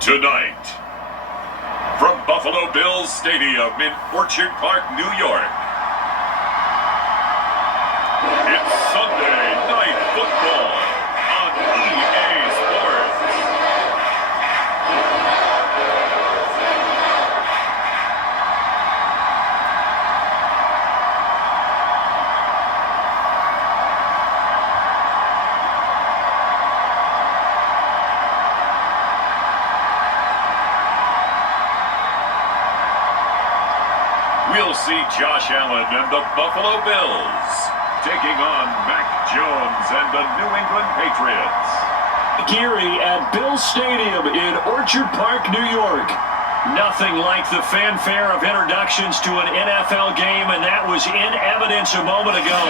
Tonight, from Buffalo Bills Stadium in Orchard Park, New York, it's Sunday Night Football on EA Sports. We'll see Josh Allen and the Buffalo Bills taking on Mac Jones and the New England Patriots. Geary at Bill Stadium in Orchard Park, New York. Nothing like the fanfare of introductions to an NFL game, and that was in evidence a moment ago.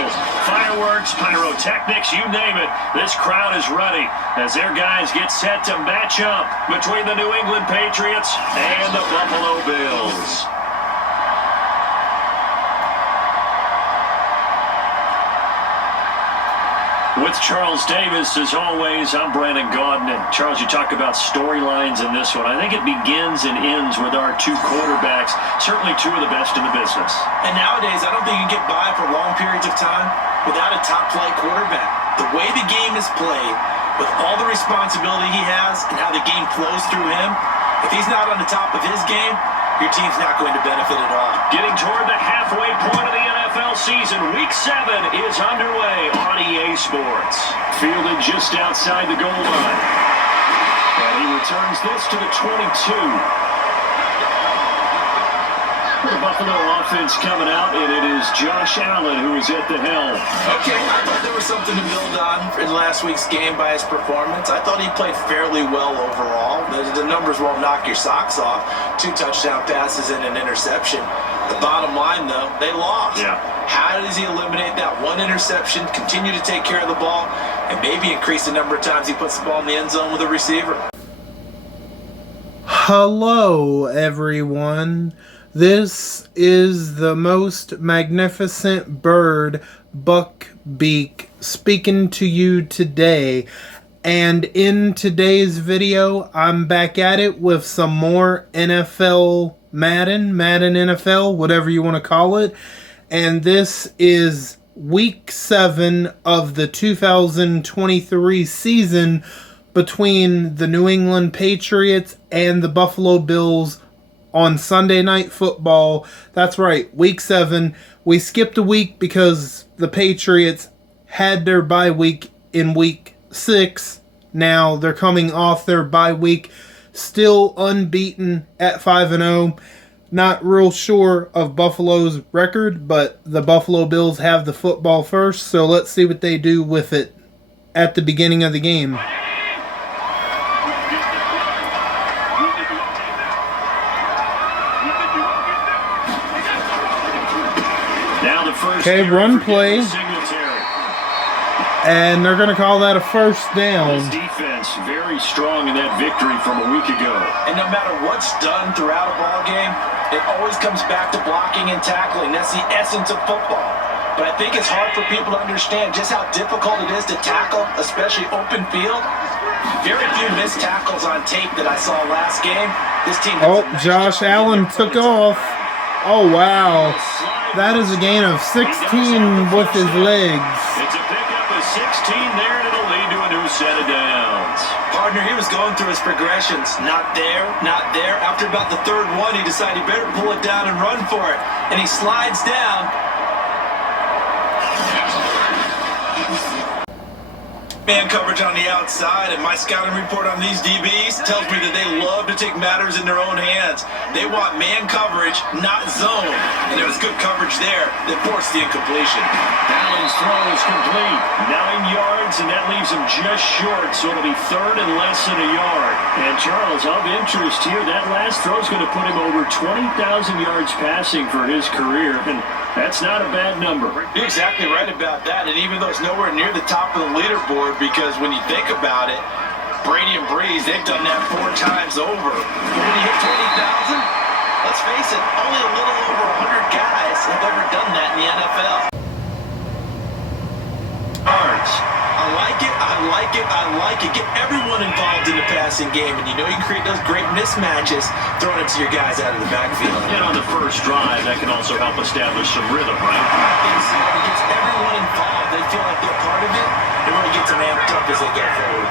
Fireworks, pyrotechnics, you name it. This crowd is ready as their guys get set to match up between the New England Patriots and the Buffalo Bills. With Charles Davis, as always, I'm Brandon Gaudin. And Charles, you talk about storylines in this one. I think it begins and ends with our two quarterbacks, certainly two of the best in the business. And nowadays, I don't think you can get by for long periods of time without a top-flight quarterback. The way the game is played, with all the responsibility he has and how the game flows through him, if he's not on the top of his game, your team's not going to benefit at all. Getting toward the halfway point of the NFL season, Week 7 is underway on EA Sports. Fielded just outside the goal line. And he returns this to the 22. The Buffalo offense coming out, and it is Josh Allen who is at the helm. Okay, I thought there was something to build on in last week's game by his performance. I thought he played fairly well overall. The numbers won't knock your socks off. 2 touchdown passes and an interception. The bottom line, though, they lost. Yeah. How does he eliminate that one interception, continue to take care of the ball, and maybe increase the number of times he puts the ball in the end zone with a receiver? Hello, everyone. This is the most magnificent bird, Beak, speaking to you today. And in today's video, I'm back at it with some more NFL Madden NFL, whatever you want to call it. And this is Week 7 of the 2023 season between the New England Patriots and the Buffalo Bills on Sunday Night Football. That's right, Week 7. We skipped a week because the Patriots had their bye week in Week 6. Now they're coming off their bye week, still unbeaten at 5-0. Not real sure of Buffalo's record, but the Buffalo Bills have the football first, so let's see what they do with it at the beginning of the game. Okay, run play. And they're going to call that a first down. His defense very strong in that victory from a week ago. And no matter what's done throughout a ball game, it always comes back to blocking and tackling. That's the essence of football. But I think it's hard for people to understand just how difficult it is to tackle, especially open field. Very few missed tackles on tape that I saw last game. This team. Oh, Josh Allen took off. Oh, wow. That is a gain of 16 with his legs. It's a pickup of 16 there, and it'll lead to a new set of downs. Partner, he was going through his progressions. Not there, not there. After about the third one, he decided he better pull it down and run for it. And he slides down. Man coverage on the outside, and my scouting report on these DBs tells me that they love to take matters in their own hands. They want man coverage, not zone. And there was good coverage there that forced the incompletion. Allen's throw is complete. 9 yards, and that leaves him just short, so it'll be third and less than a yard. And Charles, of interest here, that last throw is going to put him over 20,000 yards passing for his career, and that's not a bad number. You're exactly right about that, and even though it's nowhere near the top of the leaderboard, because when you think about it, Brady and Breeze, they've done that 4 times over. When you hit 20,000, let's face it, only a little over 100 guys have ever done that in the NFL. Yards. I like it. I like it. I like it. Get everyone involved in the passing game, and you know you can create those great mismatches throwing it to your guys out of the backfield. And on the first drive, that can also help establish some rhythm, right? I think so. It gets everyone involved. They feel like they're part of it. It really gets them amped up as they go forward.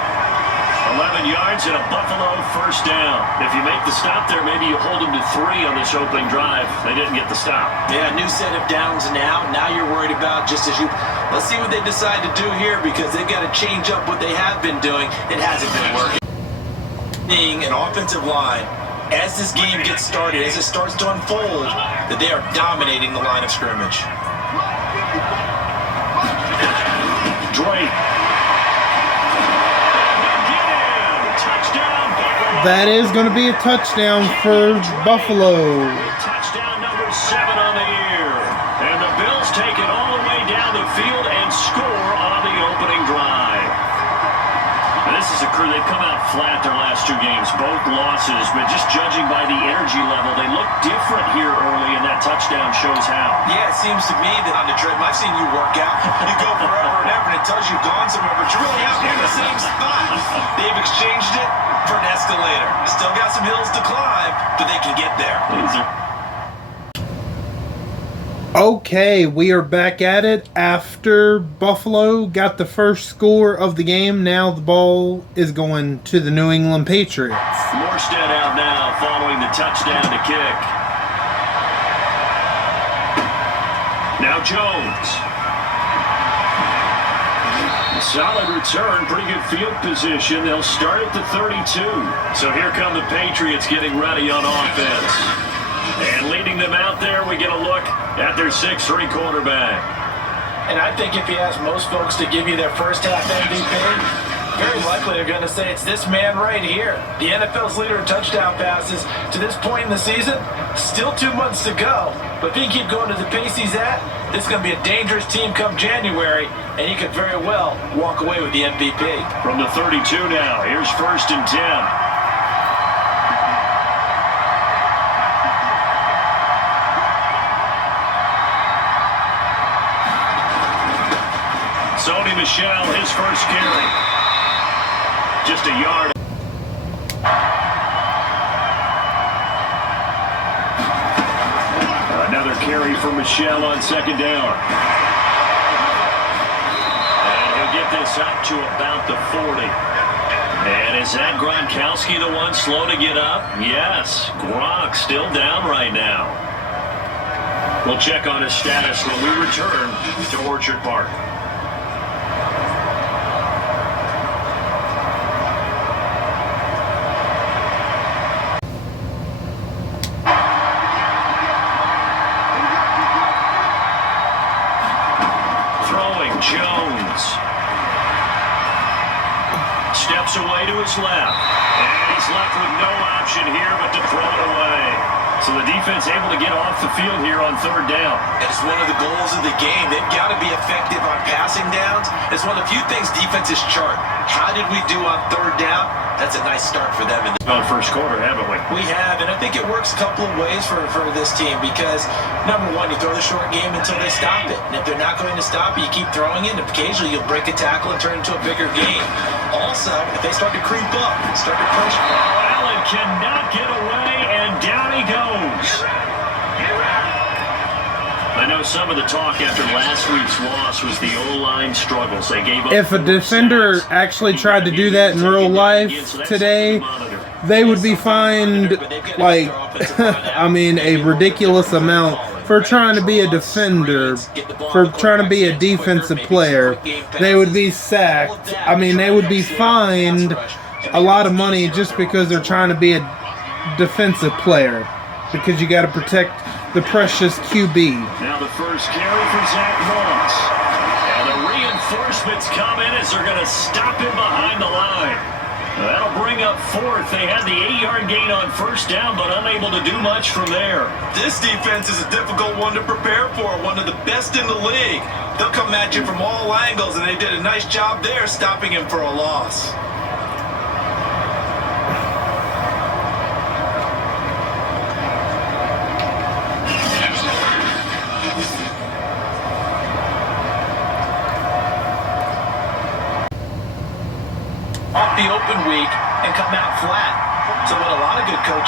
11 yards and a Buffalo first down. If you make the stop there, maybe you hold them to 3 on this opening drive. They didn't get the stop. Yeah, new set of downs now. Now you're worried about just as you... Let's see what they decide to do here because they've got to change up what they have been doing. It hasn't been working. Being an offensive line, as this game gets started, as it starts to unfold, that they are dominating the line of scrimmage. Drake. That is going to be a touchdown for Buffalo. Touchdown number 7 on the year. And the Bills take it all the way down the field and score on the opening drive. And this is a crew, they've come out flat their last 2 games, both losses, but just judging by the energy level, they look different here early, and that touchdown shows how. Yeah, it seems to me that on the trip, I've seen you work out. You go forever and ever, and it tells you've gone somewhere, but you're really out here in the same spot. They've exchanged it for an escalator. Still got some hills to climb, but they can get there. Okay, we are back at it after Buffalo got the first score of the game. Now the ball is going to the New England Patriots. Morstead out now following the touchdown to kick. Now Jones. Solid return, pretty good field position. They'll start at the 32. So here come the Patriots getting ready on offense. And leading them out there, we get a look at their 6'3" quarterback. And I think if you ask most folks to give you their first half MVP, very likely they're going to say it's this man right here. The NFL's leader in touchdown passes to this point in the season. Still 2 months to go. But if he can keep going to the pace he's at, this is going to be a dangerous team come January, and he could very well walk away with the MVP. From the 32 now, here's 1st and 10. Sony Michel, his first carry. Just a yard. Another carry for Michel on 2nd down. And he'll get this up to about the 40. And is that Gronkowski the one slow to get up? Yes, Gronk still down right now. We'll check on his status when we return to Orchard Park. Jones steps away to his left, and he's left with no option here but to throw it away. So the defense able to get off the field here on 3rd down. It's one of the goals of the game. They've got to be effective on passing downs. It's one of the few things defenses chart. How did we do on 3rd down? That's a nice start for them. On first quarter, haven't we? We have, and I think it works a couple of ways for this team because, number one, you throw the short game until they stop it. And if they're not going to stop it, you keep throwing it, and occasionally you'll break a tackle and turn it into a bigger game. Also, if they start to creep up, start to push. Allen cannot get away, and down he goes. I know some of the talk after last week's loss was the O-line struggles. They gave up. If a defender actually tried to do that in real life today, they would be fined, like, I mean, a ridiculous amount for trying to be a defender, for trying to be a defensive player. They would be sacked. I mean, they would be fined a lot of money just because they're trying to be a defensive player, because you got to protect the precious QB. Now the first carry for Zach Moss. And the reinforcements come in as they're going to stop him behind the line. That'll bring up 4th. They had the 8-yard gain on 1st down, but unable to do much from there. This defense is a difficult one to prepare for, one of the best in the league. They'll come at you from all angles, and they did a nice job there stopping him for a loss.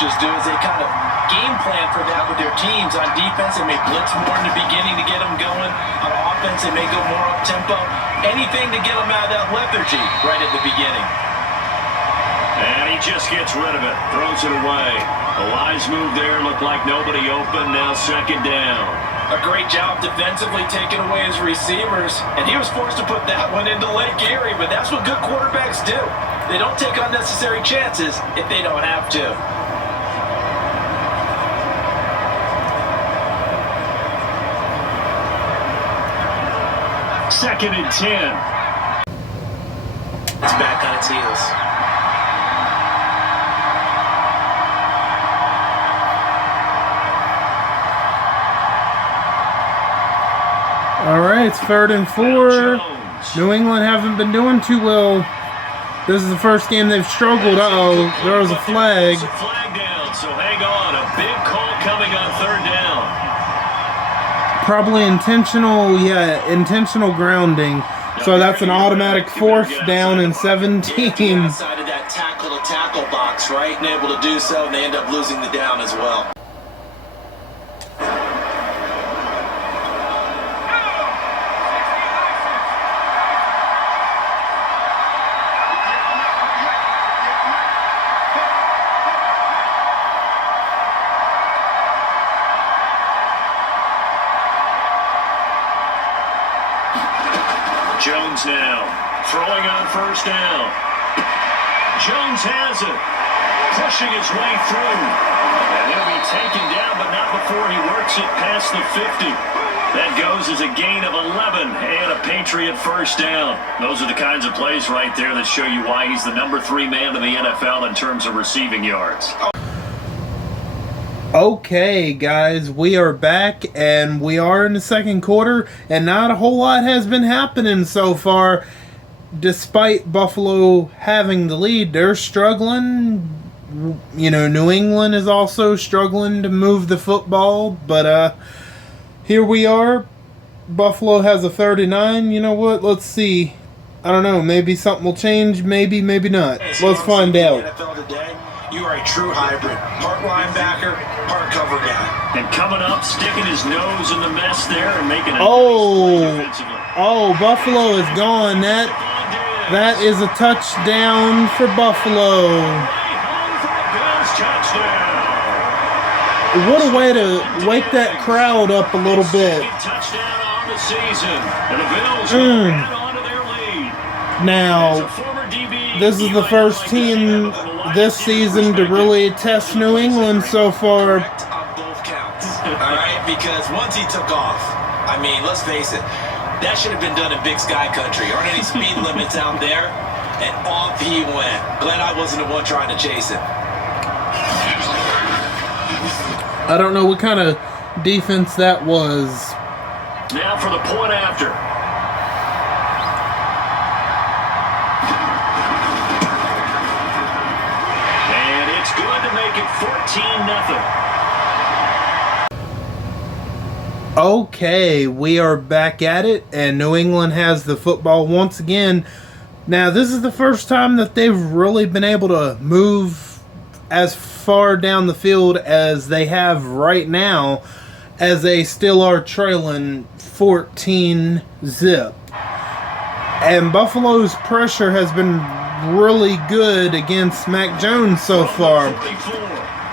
coaches do is they kind of game plan for that with their teams. On defense, they may blitz more in the beginning to get them going. On offense, they may go more up-tempo. Anything to get them out of that lethargy right at the beginning. And he just gets rid of it, throws it away. A wise move there, looked like nobody open, now second down. A great job defensively taking away his receivers, and he was forced to put that one into Lake Erie, but that's what good quarterbacks do. They don't take unnecessary chances if they don't have to. Second and 10. It's back on its heels. All right, it's 3rd and 4. New England haven't been doing too well. This is the first game they've struggled. Uh-oh, there was a flag. There's a flag down, so hang on. A big call coming on 3rd down. Probably intentional grounding. So that's an automatic 4th down and 17. Outside of that tackle-to-tackle box, right, and able to do so, and they end up losing the down as well. Jones now, throwing on 1st down. Jones has it, pushing his way through. And he'll be taken down, but not before he works it past the 50. That goes as a gain of 11 and a Patriot 1st down. Those are the kinds of plays right there that show you why he's the number 3 man in the NFL in terms of receiving yards. Okay, guys, we are back, and we are in the 2nd quarter, and not a whole lot has been happening so far. Despite Buffalo having the lead, they're struggling. You know, New England is also struggling to move the football, but here we are. Buffalo has a 3rd and 9. You know what? Let's see. I don't know. Maybe something will change. Maybe, maybe not. Let's find out. You are a true hybrid. Part linebacker, part cover guy. And coming up, sticking his nose in the mess there and making a nice play Buffalo is gone. That is a touchdown for Buffalo. What a way to wake that crowd up a little bit. Touchdown on the season. And the Bills add on to their lead. Now, this is the first team this season to really test New England so far. On both counts. All right, because once he took off, I mean, let's face it, that should have been done in Big Sky Country. Aren't any speed limits out there? And off he went. Glad I wasn't the one trying to chase him. I don't know what kind of defense that was. Now for the point after. And it's good to make it 14-0. Okay, we are back at it, and New England has the football once again. Now, this is the first time that they've really been able to move as far down the field as they have right now, as they still are trailing 14-0. And Buffalo's pressure has been really good against Mac Jones so far.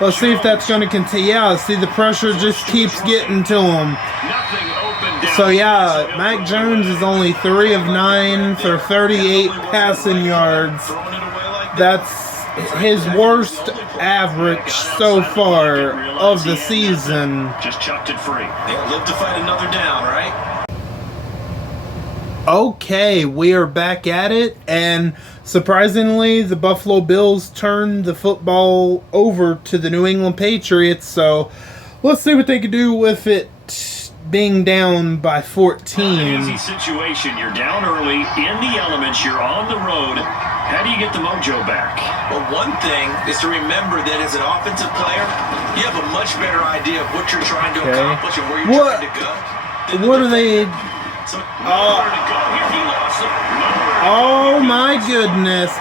Let's see if that's going to continue. Yeah, see, the pressure just keeps getting to him. So, yeah, Mac Jones is only 3 of 9 for 38 passing yards. That's his worst average so far of the season. Just chucked it free. They'll live to fight another down, right? Okay, we are back at it, and surprisingly, the Buffalo Bills turned the football over to the New England Patriots, so let's see what they can do with it being down by 14. Not an easy situation. You're down early, in the elements, you're on the road. How do you get the mojo back? Well, one thing is to remember that as an offensive player, you have a much better idea of what you're trying to accomplish and where you're trying to go. What are they... Oh my goodness.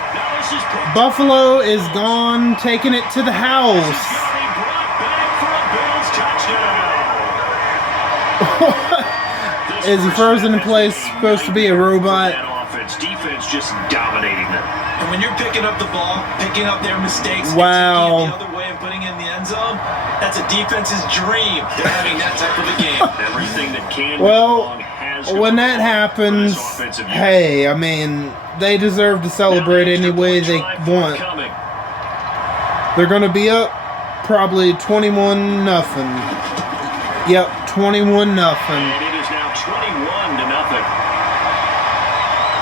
This is picked. Buffalo is gone, taking it to the house. Brought back for a Bills touchdown. Is he frozen in place? Supposed to be a robot. That offense, defense just dominating them. And when you're picking up the ball, picking up their mistakes, Wow. and taking it the other way and putting it in the end zone, that's a defense's dream. They're having that type of a game. Everything that can Well, go wrong has to when go that wrong happens, for this offensive unit. hey, I mean, they deserve to celebrate any way they want. Coming. They're going to be up probably 21-0. Yep, 21-0. And it is now 21-0.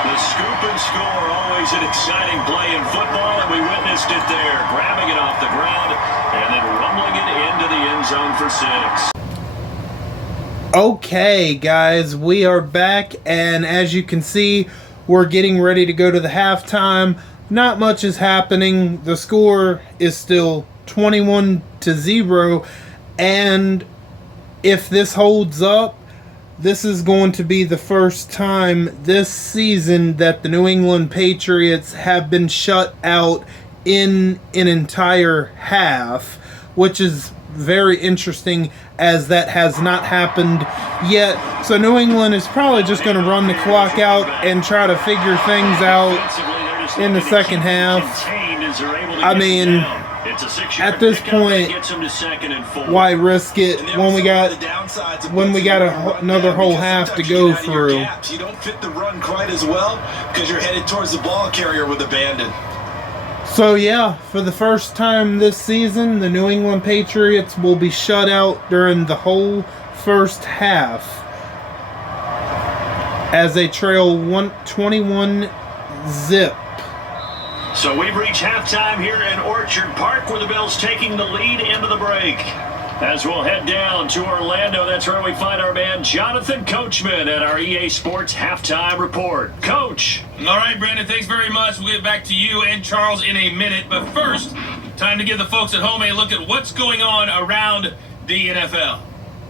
The scoop and score, always an exciting play in football, and we witnessed it there, grabbing it off the ground and then rumbling it into the end zone for 6. Okay, guys, we are back, and as you can see, we're getting ready to go to the halftime. Not much is happening. The score is still 21-0, and if this holds up, this is going to be the first time this season that the New England Patriots have been shut out in an entire half, which is very interesting as that has not happened yet. So New England is probably just going to run the clock out and try to figure things out in the second half. I mean, at this point, why risk it when we got another whole half to go through? You don't fit the run quite as well because you're headed towards the ball carrier with abandon. So yeah, for the first time this season, the New England Patriots will be shut out during the whole first half as they trail 21-0. So we've reached halftime here in Orchard Park, where the Bills taking the lead into the break. As we'll head down to Orlando, that's where we find our man Jonathan Coachman at our EA Sports Halftime Report. Coach. All right, Brandon, thanks very much. We'll get back to you and Charles in a minute. But first, time to give the folks at home a look at what's going on around the NFL.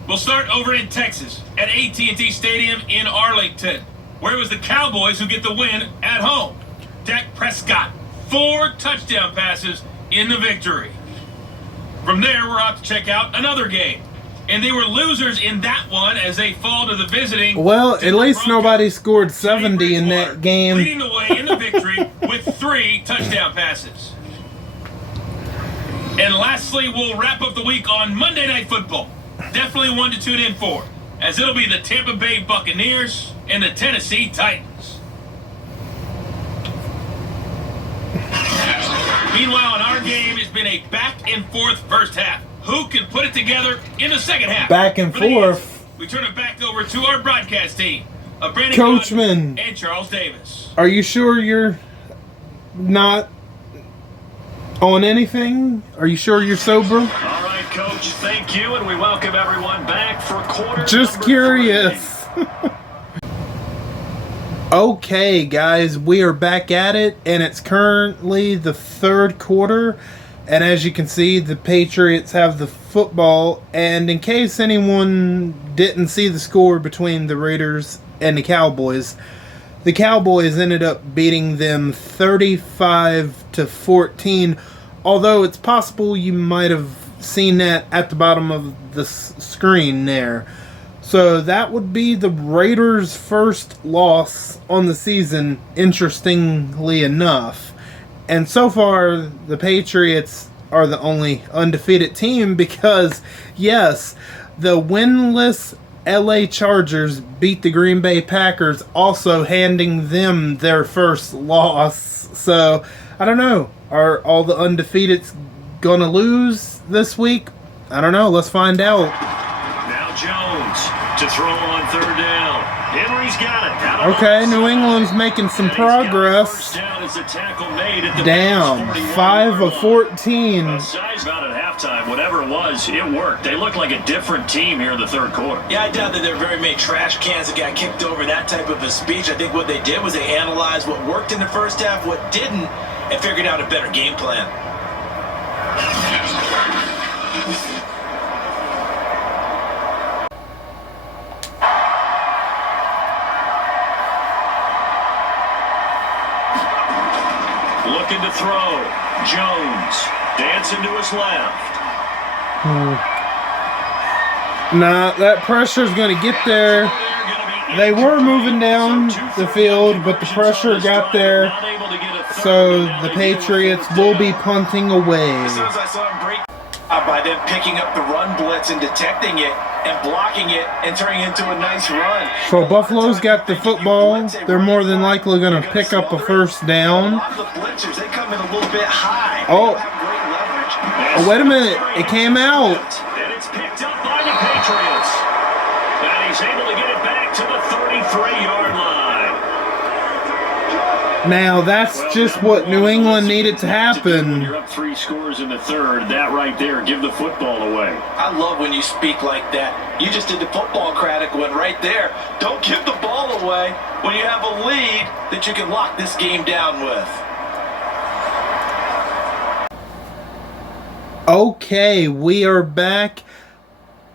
We'll start over in Texas at AT&T Stadium in Arlington, where it was the Cowboys who get the win at home. Dak Prescott, 4 touchdown passes in the victory. From there, we're out to check out another game. And they were losers in that one as they fall to the visiting. Well, at least nobody scored 70 in that game. Leading the way in the victory with 3 touchdown passes. And lastly, we'll wrap up the week on Monday Night Football. Definitely one to tune in for, as it'll be the Tampa Bay Buccaneers and the Tennessee Titans. Meanwhile, in our game, it's been a back-and-forth first half. Who can put it together in the second half? Back and forth. We turn it back over to our broadcast team of Brandon Coachman and Charles Davis. Are you sure you're not on anything? Are you sure you're sober? All right, Coach, thank you, and we welcome everyone back for quarter Just number curious. 3. Okay, guys, we are back at it, and it's currently the third quarter. And as you can see, the Patriots have the football. And in case anyone didn't see the score between the Raiders and the Cowboys ended up beating them 35-14. Although it's possible you might have seen that at the bottom of the screen there. So that would be the Raiders' first loss on the season, interestingly enough. And so far, the Patriots are the only undefeated team because, yes, the winless LA Chargers beat the Green Bay Packers, also handing them their first loss. So, I don't know. Are all the undefeateds going to lose this week? I don't know. Let's find out. Now Jones to throw on third down. Henry's got it. Okay, New England's making some progress. Down 5 of 14. Size about at halftime, whatever it was, it worked. They look like a different team here in the third quarter. Yeah, I doubt that there are very many trash cans that got kicked over, that type of a speech. I think what they did was they analyzed what worked in the first half, what didn't, and figured out a better game plan. Looking to throw. Jones dancing to his left. Nah, that pressure's going to get there. They were moving down the field, but the pressure got there. So the Patriots will be punting away. As soon as I saw him break by them picking up the run blitz and detecting it and blocking it and turning it into a nice run. So Buffalo's got the football. They're more than likely going to pick up a first down. A lot of the blitzers, they come in a little bit high. Oh. They don't have great leverage. Oh, wait a minute. It came out. And it's picked up by the Patriots. And he's able to get it back to the 33-yard line. Now, that's just what New England needed to happen. You're up 3 scores in the third. That right there, give the football away. I love when you speak like that. You just did the football-cratic one right there. Don't give the ball away when you have a lead that you can lock this game down with. Okay, we are back,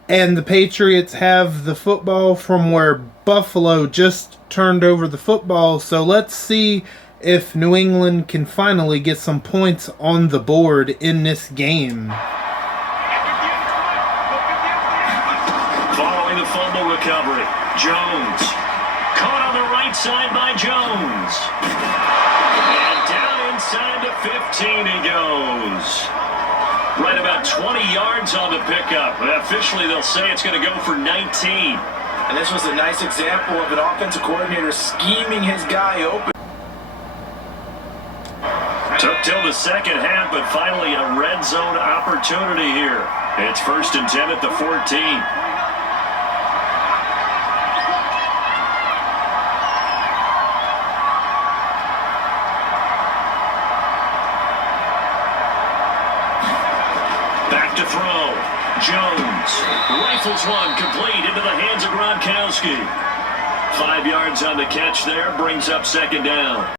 and the Patriots have the football from where Buffalo just turned over the football. So let's see if New England can finally get some points on the board in this game. Following the fumble recovery, Jones. Caught on the right side by Jones. And down inside the 15 he goes. Right about 20 yards on the pickup. But officially, they'll say it's going to go for 19. And this was a nice example of an offensive coordinator scheming his guy open. Took till the second half, but finally a red zone opportunity here. It's 1st and 10 at the 14. Back to throw. Jones rifles one complete into the hands of Gronkowski. 5 yards on the catch there, brings up 2nd down.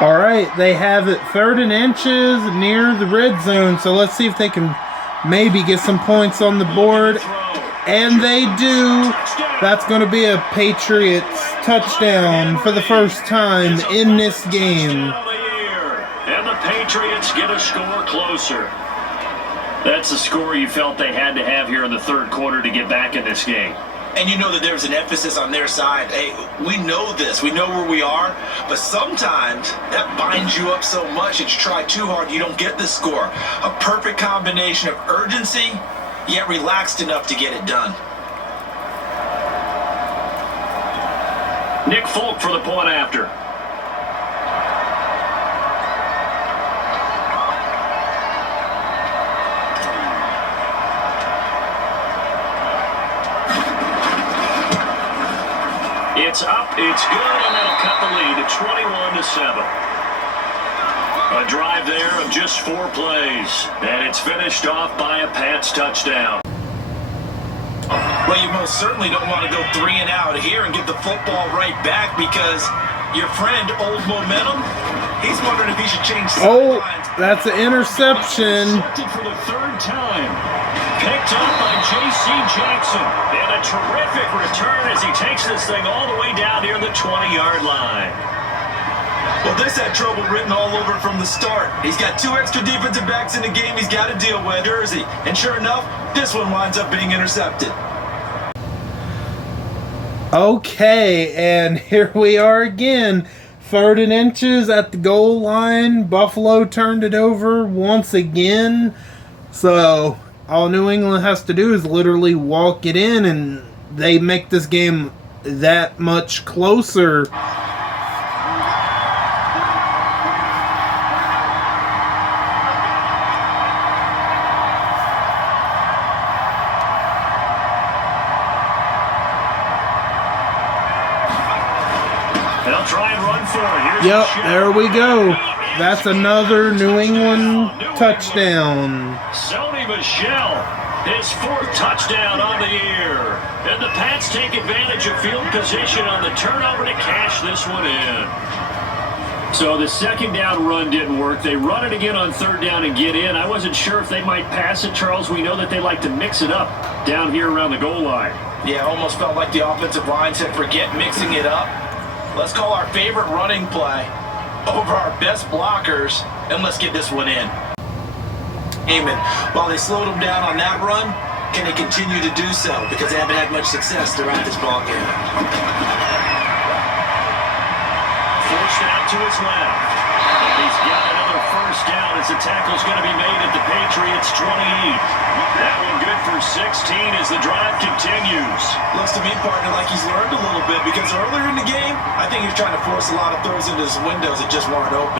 All right, they have it 3rd and inches near the red zone. So let's see if they can maybe get some points on the board. And they do. That's going to be a Patriots touchdown for the first time in this game. And the Patriots get a score closer. That's the score you felt they had to have here in the third quarter to get back in this game. And you know that there's an emphasis on their side. Hey, we know this. We know where we are. But sometimes that binds you up so much that you try too hard, you don't get the score. A perfect combination of urgency, yet relaxed enough to get it done. Nick Folk for the point after. It's up, it's good, and that'll cut the lead to 21-7. A drive there of just 4 plays, and it's finished off by a Pats touchdown. Well, you most certainly don't want to go 3 and out here and get the football right back because your friend, Old Momentum, he's wondering if he should change sidelines. Oh, that's an interception. Intercepted for the 3rd time. Picked up by J.C. Jackson. And a terrific return as he takes this thing all the way down near the 20-yard line. Well, this had trouble written all over it from the start. He's got 2 extra defensive backs in the game he's got to deal with. Jersey. And sure enough, this one winds up being intercepted. Okay, and here we are again. 3rd and inches at the goal line. Buffalo turned it over once again. So all New England has to do is literally walk it in, and they make this game that much closer. They'll try and run for it. Here's Yep, the there we go. That's another New England touchdown. Sony Michel, his 4th touchdown on the year. And the Pats take advantage of field position on the turnover to cash this one in. So the 2nd down run didn't work. They run it again on 3rd down and get in. I wasn't sure if they might pass it, Charles. We know that they like to mix it up down here around the goal line. Yeah, almost felt like the offensive line said, forget mixing it up. Let's call our favorite running play over our best blockers, and let's get this one in. Amen. While they slowed them down on that run, can they continue to do so? Because they haven't had much success throughout this ball game. Forced out to his left. He's got another first down as the tackle's going to be made at the Patriots 28. That one good for 16 as the drive continues. Looks to me, partner, like he's learned a little bit, because earlier in the game, I think he was trying to force a lot of throws into his windows that just weren't open.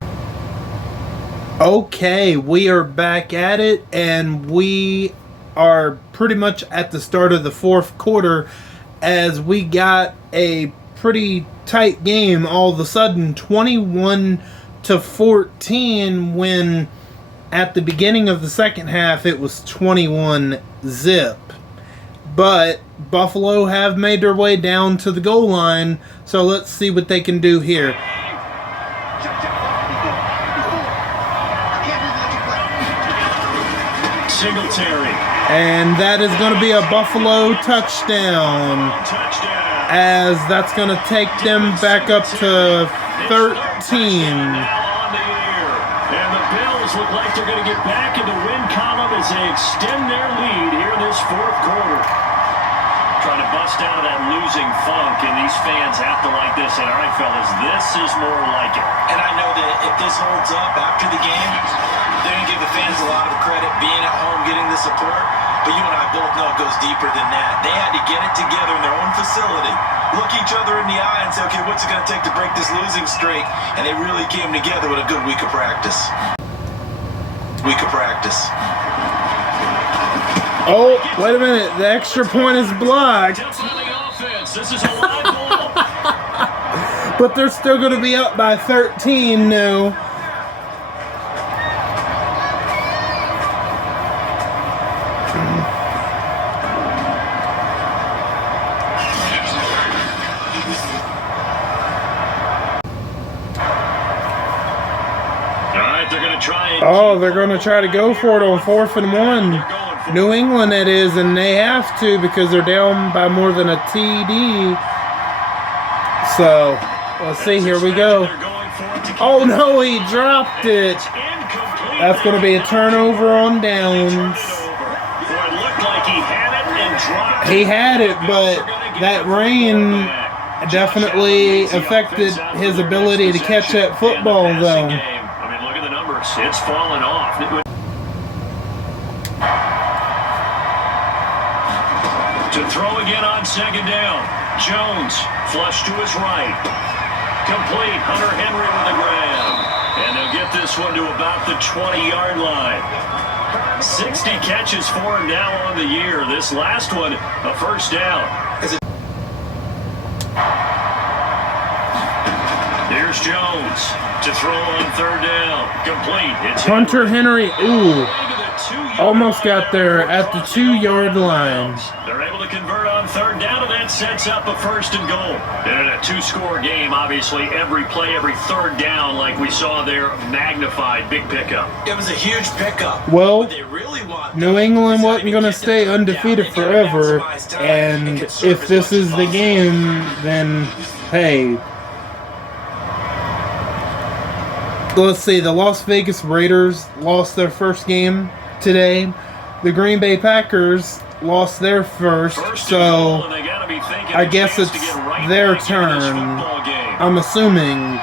Okay, we are back at it, and we are pretty much at the start of the fourth quarter as we got a pretty tight game all of a sudden, 21-14, when at the beginning of the second half it was 21-zip. But Buffalo have made their way down to the goal line, so let's see what they can do here. Singletary. And that is going to be a Buffalo touchdown, as that's going to take them back up to 13. And the Bills look like they're going to get back in the win column as they extend their lead here in this fourth quarter. Trying to bust out of that losing funk, and these fans have to like this. And all right, fellas, this is more like it. And I know that if this holds up after the game, they're going to give the fans a lot of credit being at home, getting the support. But you and I both know it goes deeper than that. They had to get it together in their own facility, look each other in the eye and say, okay, what's it going to take to break this losing streak? And they really came together with a good week of practice. Oh, wait a minute. The extra point is blocked. This is a live ball. But they're still going to be up by 13 now. They're going to try to go for it on 4th and 1. New England, that is, and they have to because they're down by more than a TD. So, let's see. Here we go. Oh, no, he dropped it. That's going to be a turnover on downs. He had it, but that rain definitely affected his ability to catch that football, though. It's falling off. To throw again on second down. Jones, flush to his right. Complete. Hunter Henry with a grab. And they'll get this one to about the 20-yard line. 60 catches for him now on the year. This last one, a first down. Here's Jones to throw on third down. Complete. It's Hunter Henry, ooh, almost got there at the 2-yard line. They're able to convert on third down, and that sets up a first and goal. And in a 2-score game, obviously, every play, every third down, like we saw there, magnified. Big pickup. It was a huge pickup. Well, New England wasn't going to stay undefeated forever, and if this is the game, then, hey. Let's see, the Las Vegas Raiders lost their first game today. The Green Bay Packers lost their first, so I guess it's their turn, I'm assuming.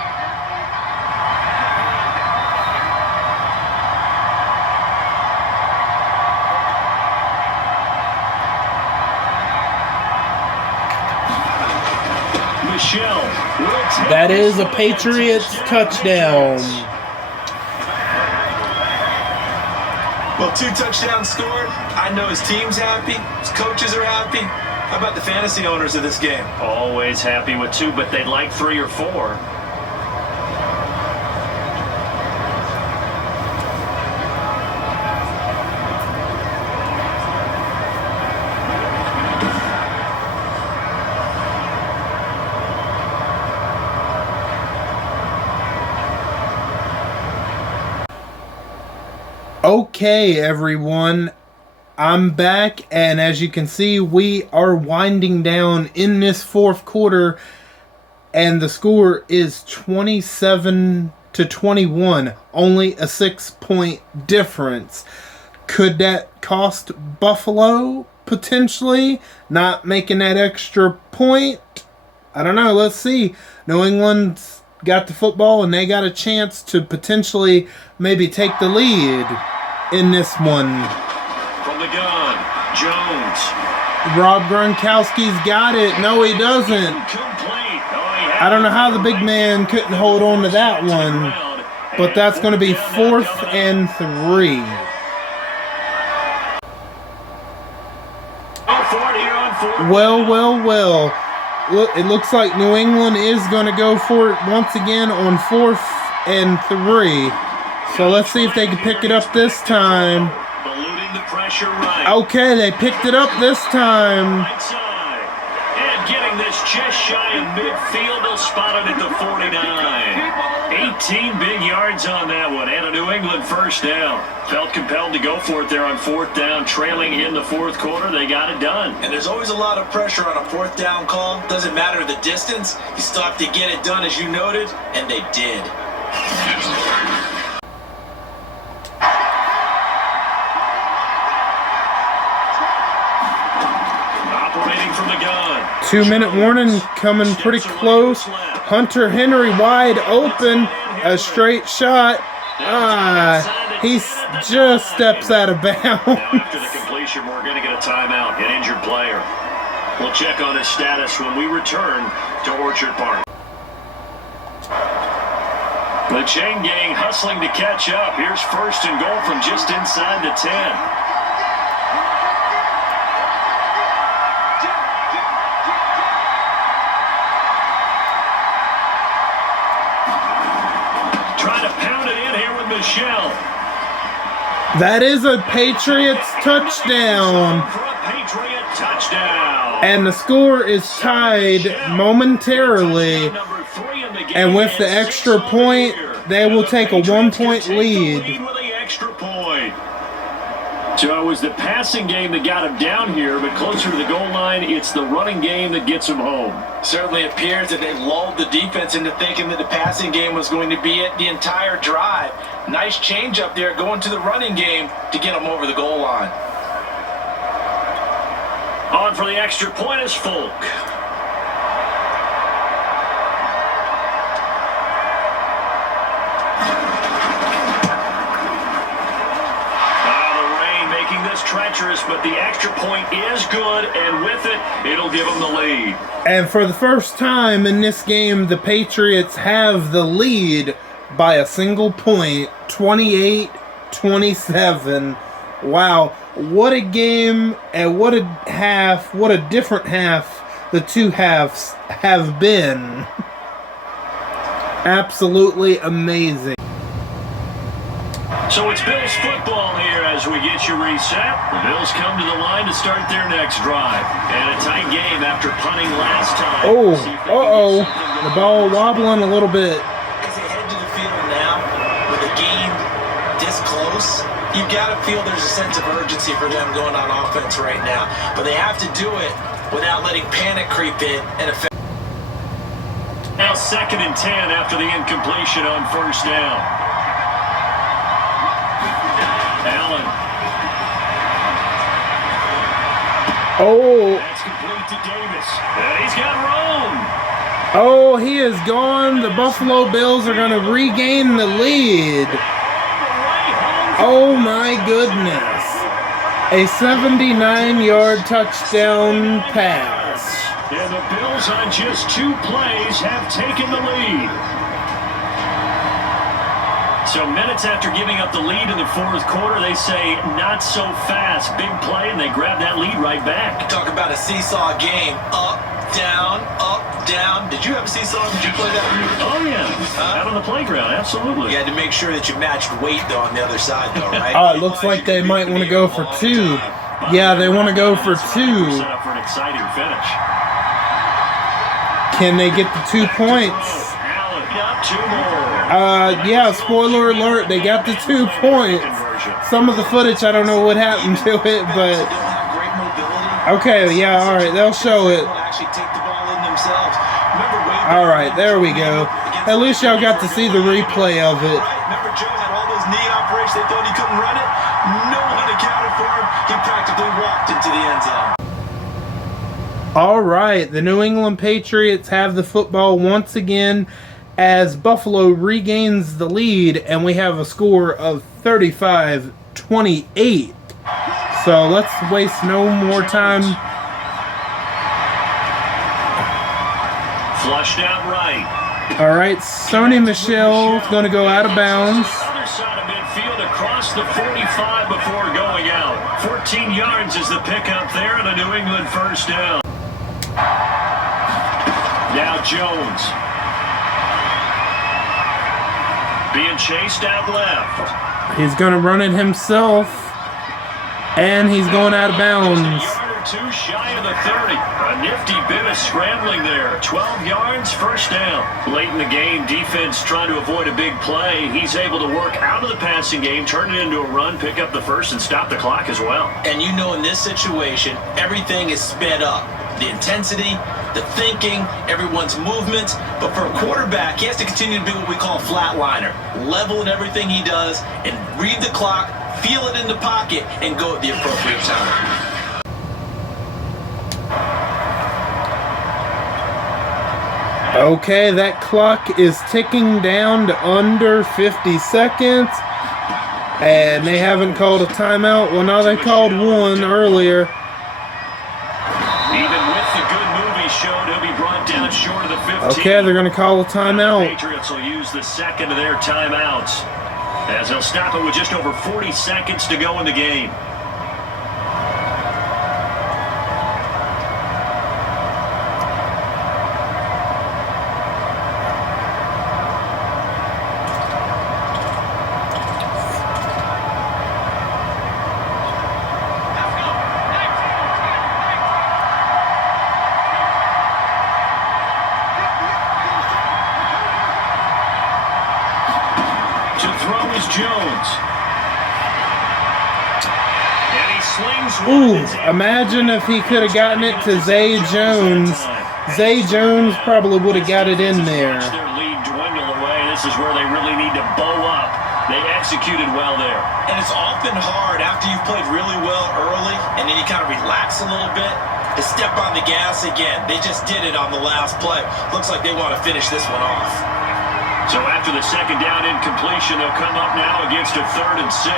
That is a Patriots touchdown. Well, 2 touchdowns scored. I know his team's happy. His coaches are happy. How about the fantasy owners of this game? Always happy with 2, but they'd like 3 or 4. Okay, everyone, I'm back, and as you can see, we are winding down in this fourth quarter, and the score is 27-21, only a 6-point difference. Could that cost Buffalo potentially not making that extra point? I don't know. Let's see. New England's got the football, and they got a chance to potentially maybe take the lead in this one. From the gun, Jones. Rob Gronkowski's got it. No, he doesn't. I don't know how the big man couldn't hold on to that one, but that's going to be 4th and 3. Well. Look, it looks like New England is going to go for it once again on 4th and 3. So let's see if they can pick it up this time. Okay, they picked it up this time. And getting this just shy of midfield, they'll spot it at the 49. 18 big yards on that one, and a New England first down. Felt compelled to go for it there on 4th down, trailing in the 4th quarter. They got it done. And there's always a lot of pressure on a 4th down call. Doesn't matter the distance. You still have to get it done, as you noted, and they did. Operating from the gun. 2-minute warning coming pretty close. Hunter Henry wide open. A straight shot. He just steps out of bounds. Now after the completion, we're going to get a timeout. An injured player. We'll check on his status when we return to Orchard Park. The chain gang hustling to catch up. Here's 1st and goal from just inside the 10. Michelle. That is a Patriots touchdown. And the score is tied momentarily. And with the extra point, they will take a 1-point lead. So it was the passing game that got him down here, but closer to the goal line, it's the running game that gets him home. Certainly appears that they lulled the defense into thinking that the passing game was going to be it the entire drive. Nice change up there going to the running game to get them over the goal line. On for the extra point is Folk. Treacherous, but the extra point is good, and with it, it'll give them the lead. And for the first time in this game, the Patriots have the lead by a single point, 28-27. Wow, what a game, and what a half, what a different half the two halves have been. Absolutely amazing. So it's Bills football here as we get you reset. The Bills come to the line to start their next drive. And a tight game after punting last time. The ball wobbling a little bit. As they head to the field now, with a game this close, you've got to feel there's a sense of urgency for them going on offense right now. But they have to do it without letting panic creep in and affect. Now 2nd and 10 after the incompletion on 1st down. Allen. That's complete to Davis. And he's got room. He is gone. The Buffalo Bills are going to regain the lead. Oh my goodness. A 79-yard touchdown pass. And the Bills on just 2 plays have taken the lead. So minutes after giving up the lead in the 4th quarter, they say not so fast. Big play, and they grab that lead right back. Talk about a seesaw game. Up, down, up, down. Did you have a seesaw? Did you play that? Oh, yeah. Out on the playground, absolutely. You had to make sure that you matched weight, though, on the other side, though, right? It looks like they might want to go for 2. Yeah, they want to go for 2. Set up for an exciting finish. Can they get the 2 points? Allen got 2 more. Yeah, spoiler alert, they got the 2 points. Some of the footage, I don't know what happened to it, but... Okay, yeah, alright, they'll show it. Actually take the ball in themselves. Remember way All right, there we go. At least y'all got to see the replay of it. Remember, Joe had all those knee operations. They thought he couldn't run it. No one accounted for him. He practically walked into the end zone. All right, the New England Patriots have the football once again as Buffalo regains the lead, and we have a score of 35-28. So let's waste no more time. Flushed out right. All right, Sony Michel's going to go out of bounds. Other side of midfield across the 45 before going out. 14 yards is the pickup there, and a New England first down. Now Jones. Being chased out left. He's going to run it himself, and he's going out of bounds. A yard or two shy of the 30. A nifty bit of scrambling there. 12 yards, first down. Late in the game, defense trying to avoid a big play. He's able to work out of the passing game, turn it into a run, pick up the first, and stop the clock as well. And you know, in this situation, everything is sped up. The intensity, the thinking, everyone's movements. But for a quarterback, he has to continue to be what we call a flatliner. Level in everything he does and read the clock, feel it in the pocket, and go at the appropriate time. Okay, that clock is ticking down to under 50 seconds. And they haven't called a timeout. Well, no, they called one earlier. Even with the good move he showed, he'll be brought down short of the 15. Okay, they're going to call a timeout. The Patriots will use the second of their timeouts, as they'll stop it with just over 40 seconds to go in the game. Jones. And he slings Ooh, imagine if he could have gotten it to Zay Jones. Zay Jones probably would have got it in there. Their lead dwindle away. This is where they really need to bow up. They executed well there. And it's often hard after you've played really well early and then you kind of relax a little bit to step on the gas again. They just did it on the last play. Looks like they want to finish this one off. So after the second down incompletion, they'll come up now against a 3rd and 6.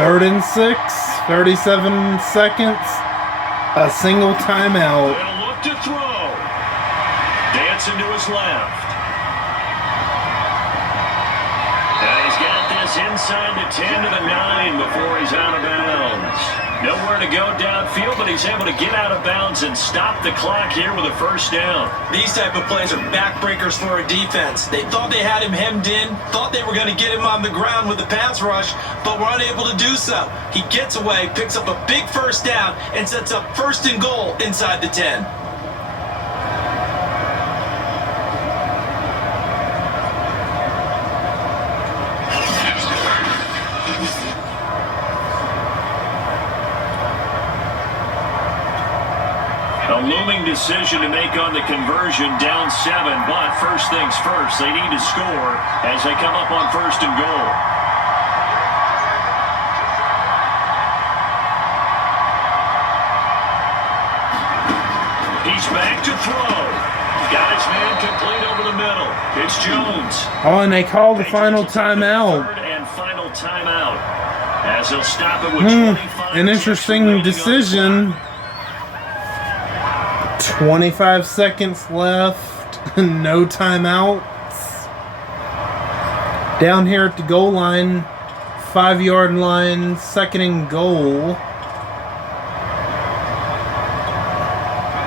3rd and 6, 37 seconds, a single timeout. They'll look to throw. Dancing to his left. And he's got this inside the 10 to the 9 before he's out of bounds. Nowhere to go downfield, but he's able to get out of bounds and stop the clock here with a first down. These type of plays are backbreakers for a defense. They thought they had him hemmed in, thought they were going to get him on the ground with the pass rush, but were unable to do so. He gets away, picks up a big first down, and sets up 1st and goal inside the 10. A looming decision to make on the conversion, down 7, but first things first, they need to score as they come up on 1st and goal. He's back to throw. Guys, man, complete over the middle. It's Jones. Oh, and they call the final timeout. 3rd and final timeout, as they'll stop it with 25. An interesting decision. 25 seconds left, no timeouts. Down here at the goal line, 5-yard line, 2nd and goal.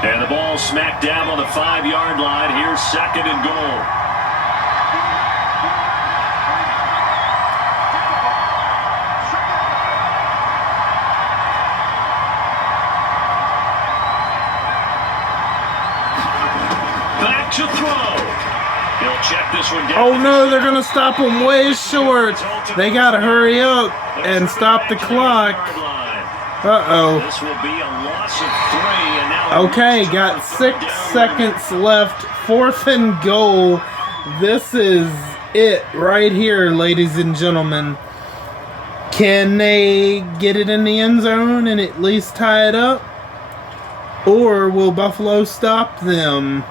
And the ball smack dab on the 5-yard line. Here's 2nd and goal. To throw. He'll check this one down. Oh no, they're going to stop him way short. They got to hurry up and stop the clock. Uh-oh. This will be a loss of 3, and now Okay, got 6 seconds left. 4th and goal. This is it right here, ladies and gentlemen. Can they get it in the end zone and at least tie it up? Or will Buffalo stop them?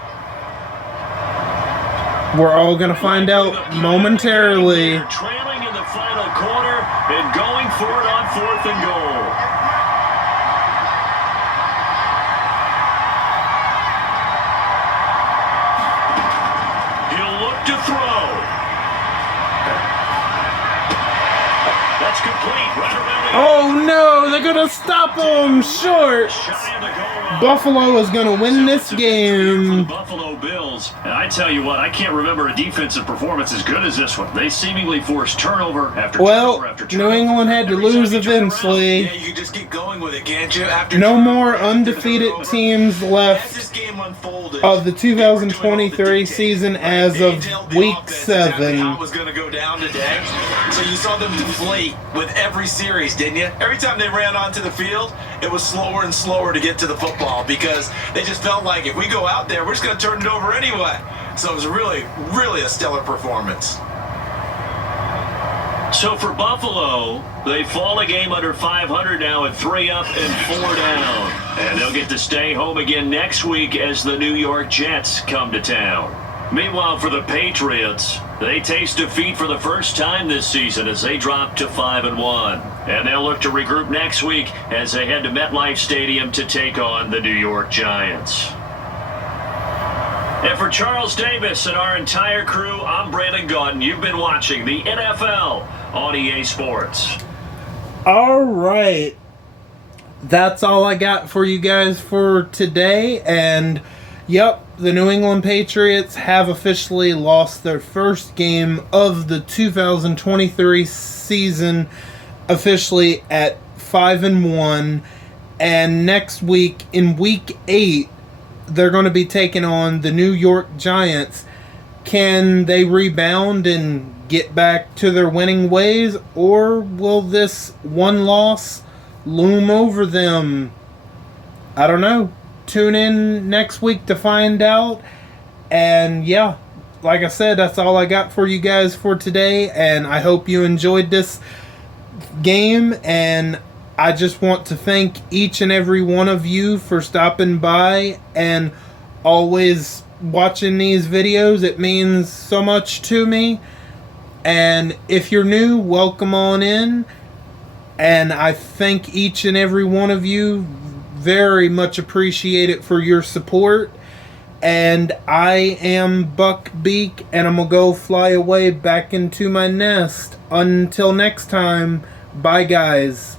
We're all going to find out momentarily. They're trailing in the final quarter and going for it on 4th and goal. He'll look to throw. That's complete. Right around the Oh no, they're going to stop him short. shy of the goal line. Buffalo is going to win this For the game. Buffalo Bills. And I tell you what, I can't remember a defensive performance as good as this one. They seemingly forced turnover after Well, turnover after turnover. New England had to Every time lose you turn around, eventually. Yeah, you can just keep going with it, can't you? After No turnover more after undefeated turnover. teams As left this game unfolded, of the they were doing all the 2023 dictating, season right? as They of intelliged the week offense exactly 7. how it was going to go down today. So you saw them deflate with every series, didn't you? Every time they ran onto the field, it was slower and slower to get to the football because they just felt like if we go out there, we're just going to turn it over anyway. So it was really, really a stellar performance. So for Buffalo, they fall a game under 500 now at 3 up and 4 down. And they'll get to stay home again next week as the New York Jets come to town. Meanwhile, for the Patriots, they taste defeat for the first time this season as they drop to 5-1. And they'll look to regroup next week as they head to MetLife Stadium to take on the New York Giants. And for Charles Davis and our entire crew, I'm Brandon Gauton. You've been watching the NFL on EA Sports. All right. That's all I got for you guys for today. And, yep, the New England Patriots have officially lost their first game of the 2023 season, officially at 5-1. And next week, in week 8, they're going to be taking on the New York Giants. Can they rebound and get back to their winning ways, or will this one loss loom over them? I don't know. Tune in next week to find out. And yeah, like I said, that's all I got for you guys for today, and I hope you enjoyed this game. And I just want to thank each and every one of you for stopping by and always watching these videos. It means so much to me. And if you're new, welcome on in. And I thank each and every one of you. Very much appreciate it for your support. And I am Buck Beak, and I'm going to go fly away back into my nest. Until next time, bye guys.